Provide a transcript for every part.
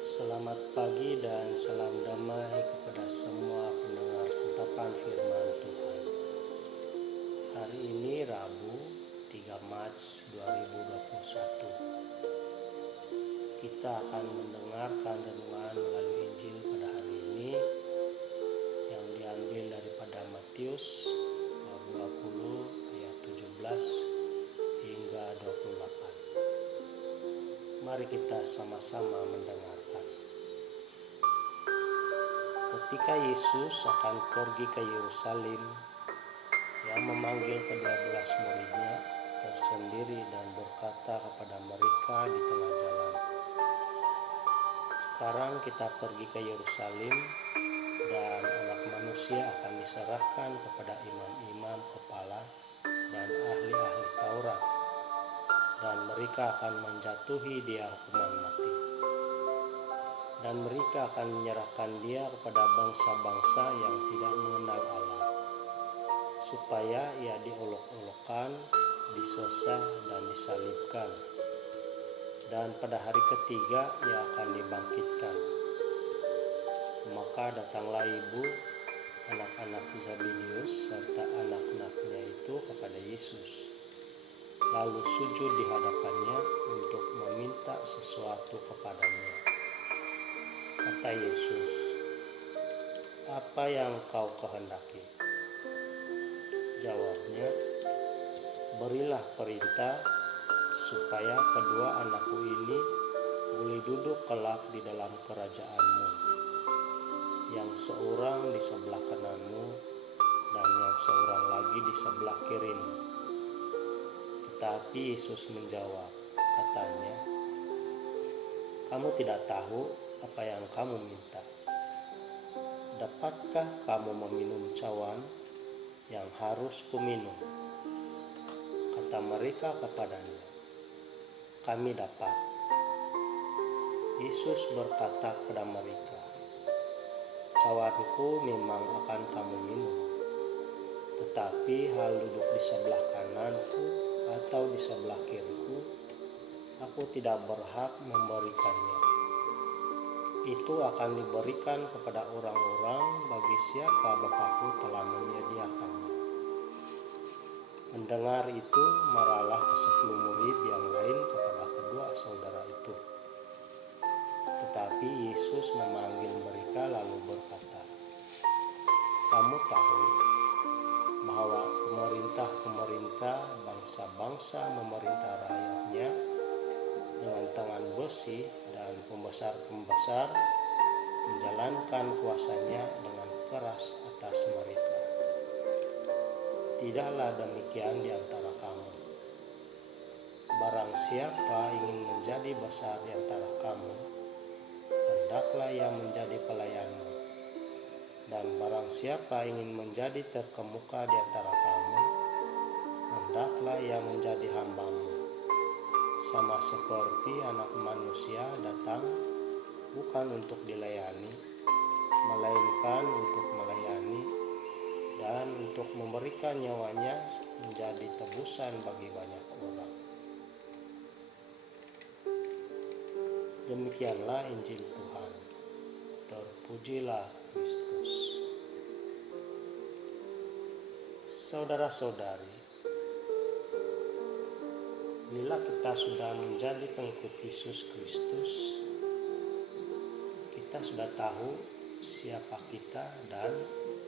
Selamat pagi dan salam damai kepada semua pendengar sentapan firman Tuhan. Hari ini Rabu 3 Maret 2021. Kita akan mendengarkan renungan melalui Injil pada hari ini yang diambil daripada Matius bab 20 ayat 17 hingga 28. Mari kita sama-sama mendengarkan. Ketika Yesus akan pergi ke Yerusalem, Ia memanggil ke-12 muridnya tersendiri dan berkata kepada mereka di tengah jalan, "Sekarang kita pergi ke Yerusalem dan Anak Manusia akan diserahkan kepada imam-imam kepala dan ahli-ahli Taurat, dan mereka akan menjatuhi Dia hukuman mati. Dan mereka akan menyerahkan Dia kepada bangsa-bangsa yang tidak mengenal Allah, supaya Ia diolok-olokkan, disesah dan disalibkan. Dan pada hari ketiga Ia akan dibangkitkan." Maka datanglah ibu, anak-anak Zebedeus serta anak-anaknya itu kepada Yesus, lalu sujud di hadapannya untuk meminta sesuatu kepadanya. Kata Yesus, "Apa yang kau kehendaki?" Jawabnya, "Berilah perintah supaya kedua anakku ini boleh duduk kelak di dalam kerajaan-Mu, yang seorang di sebelah kanan-Mu dan yang seorang lagi di sebelah kiri-Mu." Tetapi Yesus menjawab, katanya, "Kamu tidak tahu apa yang kamu minta. Dapatkah kamu meminum cawan yang harus kuminum?" Kata mereka kepadanya, "Kami dapat." Yesus berkata kepada mereka, "Cawanku memang akan kamu minum, tetapi hal duduk di sebelah kananku atau di sebelah kiriku, aku tidak berhak memberikannya. Itu akan diberikan kepada orang-orang bagi siapa Bapakku telah menyediakannya." Mendengar itu, marahlah ke-10 murid yang lain kepada kedua saudara itu. Tetapi Yesus memanggil mereka lalu berkata, "Kamu tahu bahwa pemerintah-pemerintah bangsa-bangsa memerintah rakyatnya dengan tangan besi, dan pembesar-pembesar menjalankan kuasanya dengan keras atas mereka. Tidaklah demikian di antara kamu. Barang siapa ingin menjadi besar di antara kamu, hendaklah ia menjadi pelayanmu. Dan barang siapa ingin menjadi terkemuka di antara kamu, hendaklah ia menjadi hambamu. Sama seperti Anak Manusia datang bukan untuk dilayani, melainkan untuk melayani dan untuk memberikan nyawanya menjadi tebusan bagi banyak orang." Demikianlah Injil Tuhan. Terpujilah Kristus. Saudara-saudari, bila kita sudah menjadi pengikut Yesus Kristus, kita sudah tahu siapa kita dan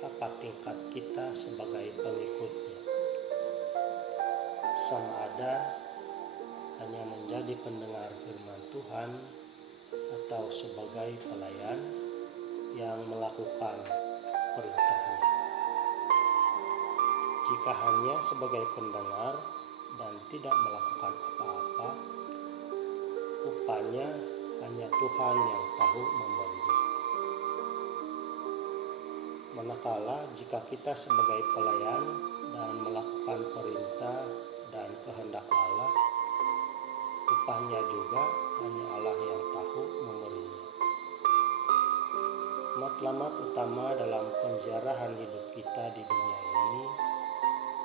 apa tingkat kita sebagai pengikutnya. Sama ada hanya menjadi pendengar firman Tuhan atau sebagai pelayan yang melakukan perintahnya. Jika hanya sebagai pendengar dan tidak melakukan apa-apa, upahnya hanya Tuhan yang tahu memberi. Manakala jika kita sebagai pelayan dan melakukan perintah dan kehendak Allah, upahnya juga hanya Allah yang tahu memberinya. Matlamat utama dalam penjarahan hidup kita di dunia ini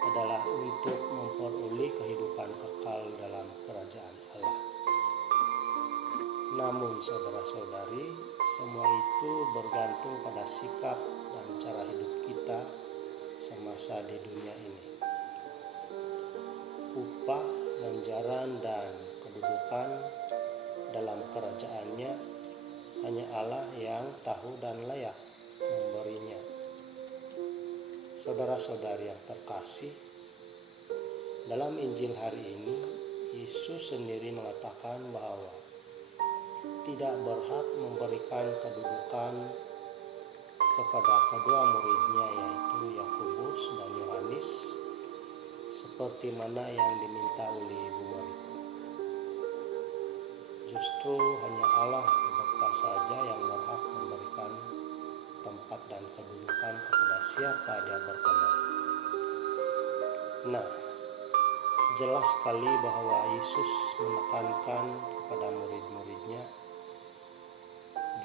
adalah untuk memperoleh kehidupan kekal dalam kerajaan Allah. Namun saudara-saudari, semua itu bergantung pada sikap dan cara hidup kita semasa di dunia ini. Upah, ganjaran, dan kedudukan dalam kerajaannya hanya Allah yang tahu dan layak memberinya. Saudara-saudari yang terkasih, dalam Injil hari ini, Yesus sendiri mengatakan bahwa tidak berhak memberikan kedudukan kepada kedua muridnya, yaitu Yakobus dan Yohanes, seperti mana yang diminta oleh ibu murid. Justru hanya Allah Bapa saja yang berhak memberikan tempat dan kedudukan kepada siapa Dia berkenan. Nah, jelas sekali bahwa Yesus menekankan kepada murid-muridnya,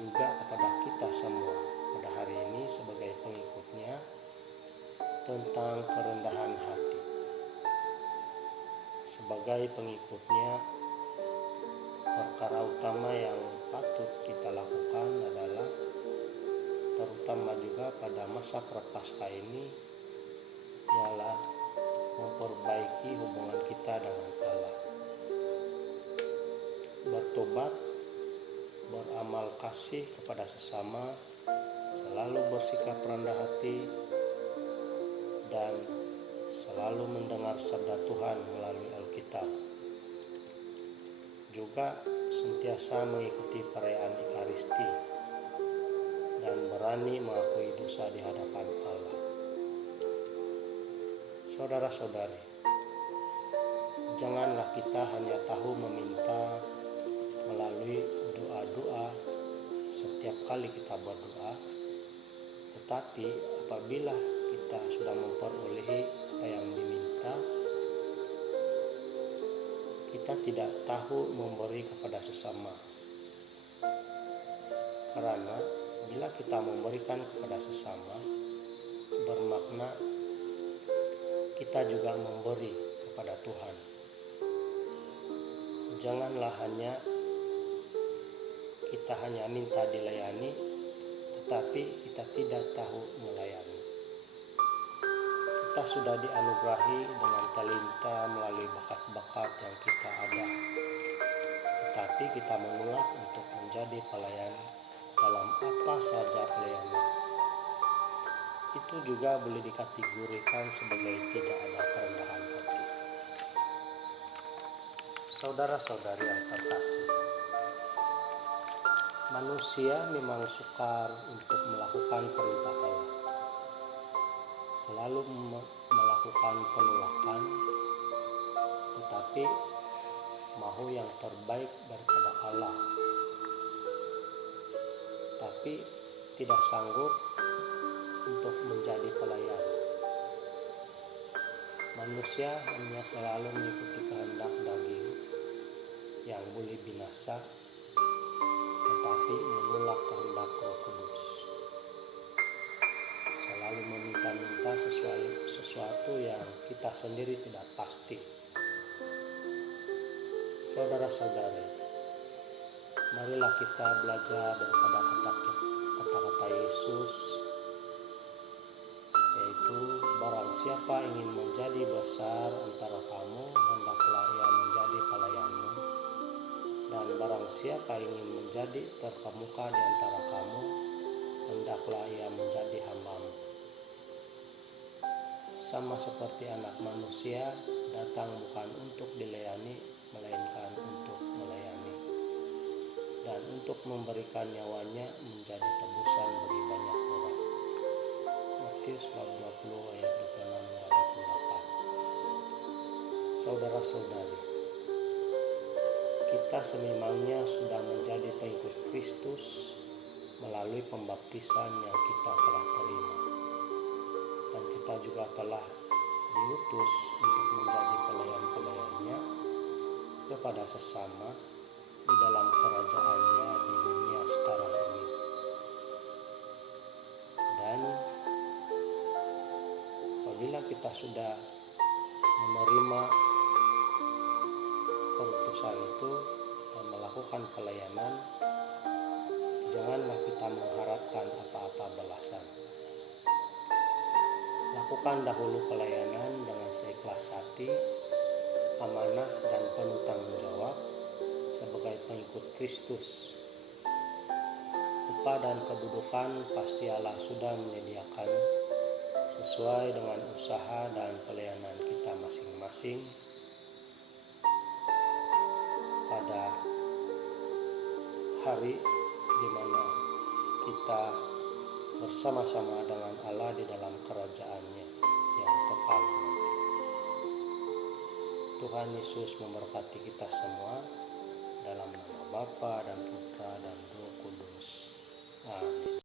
juga kepada kita semua pada hari ini sebagai pengikutnya, tentang kerendahan hati. Sebagai pengikutnya, perkara utama yang patut kita lakukan adalah, terutama juga pada masa prapaskah ini, ialah memperbaiki hubungan kita dengan Allah. Bertobat, beramal kasih kepada sesama, selalu bersikap rendah hati, dan selalu mendengar sabda Tuhan melalui Alkitab. Juga sentiasa mengikuti perayaan Ekaristi dan berani mengakui dosa di hadapan Allah. Saudara-saudari, janganlah kita hanya tahu meminta melalui doa-doa setiap kali kita berdoa, tetapi apabila kita sudah memperolehi apa yang diminta, kita tidak tahu memberi kepada sesama. Karena bila kita memberikan kepada sesama, bermakna kita juga memberi kepada Tuhan. Janganlah kita hanya minta dilayani, tetapi kita tidak tahu melayani. Kita sudah dianugerahi dengan talenta melalui bakat-bakat yang kita ada, tetapi kita menolak untuk menjadi pelayan dalam apa saja pelayanan. Itu juga boleh dikategorikan sebagai tidak ada kerendahan hati. Saudara-saudari yang terkasih, manusia memang sukar untuk melakukan perintah Allah, selalu melakukan penolakan, tetapi mau yang terbaik daripada Allah, tapi tidak sanggup untuk menjadi pelayan. Manusia hanya selalu mengikuti kehendak daging yang boleh binasa, tetapi menolak kehendak Roh Kudus. Selalu meminta-minta sesuatu yang kita sendiri tidak pasti. Saudara-saudari, marilah kita belajar daripada kata-kata Yesus, yaitu barang siapa ingin menjadi besar antara kamu, hendaklah ia menjadi pelayanmu, dan barang siapa ingin menjadi terkemuka di antara kamu, hendaklah ia menjadi hambamu. Sama seperti anak manusia datang bukan untuk dilayani, melainkan untuk melayani, dan untuk memberikan nyawanya menjadi tebusan bagi banyak orang. Matius bab 20 ayat 26-28. Saudara-saudari, kita sememangnya sudah menjadi pengikut Kristus melalui pembaptisan yang kita telah terima, dan kita juga telah diutus untuk menjadi pelayan-pelayannya kepada sesama di dalam kerajaannya di dunia sekarang ini. Dan apabila kita sudah menerima perutusan itu dan melakukan melakukan pelayanan, janganlah kita mengharapkan apa-apa balasan. Lakukan dahulu pelayanan dengan seikhlas hati, amanah dan penuh tanggung jawab sebagai pengikut Kristus. Upah dan kedudukan pasti Allah sudah menyediakan sesuai dengan usaha dan pelayanan kita masing-masing pada hari di mana kita bersama-sama dengan Allah di dalam kerajaan-Nya yang kekal. Tuhan Yesus memberkati kita semua dalam nama Bapa dan Putra dan Roh Kudus. Amin.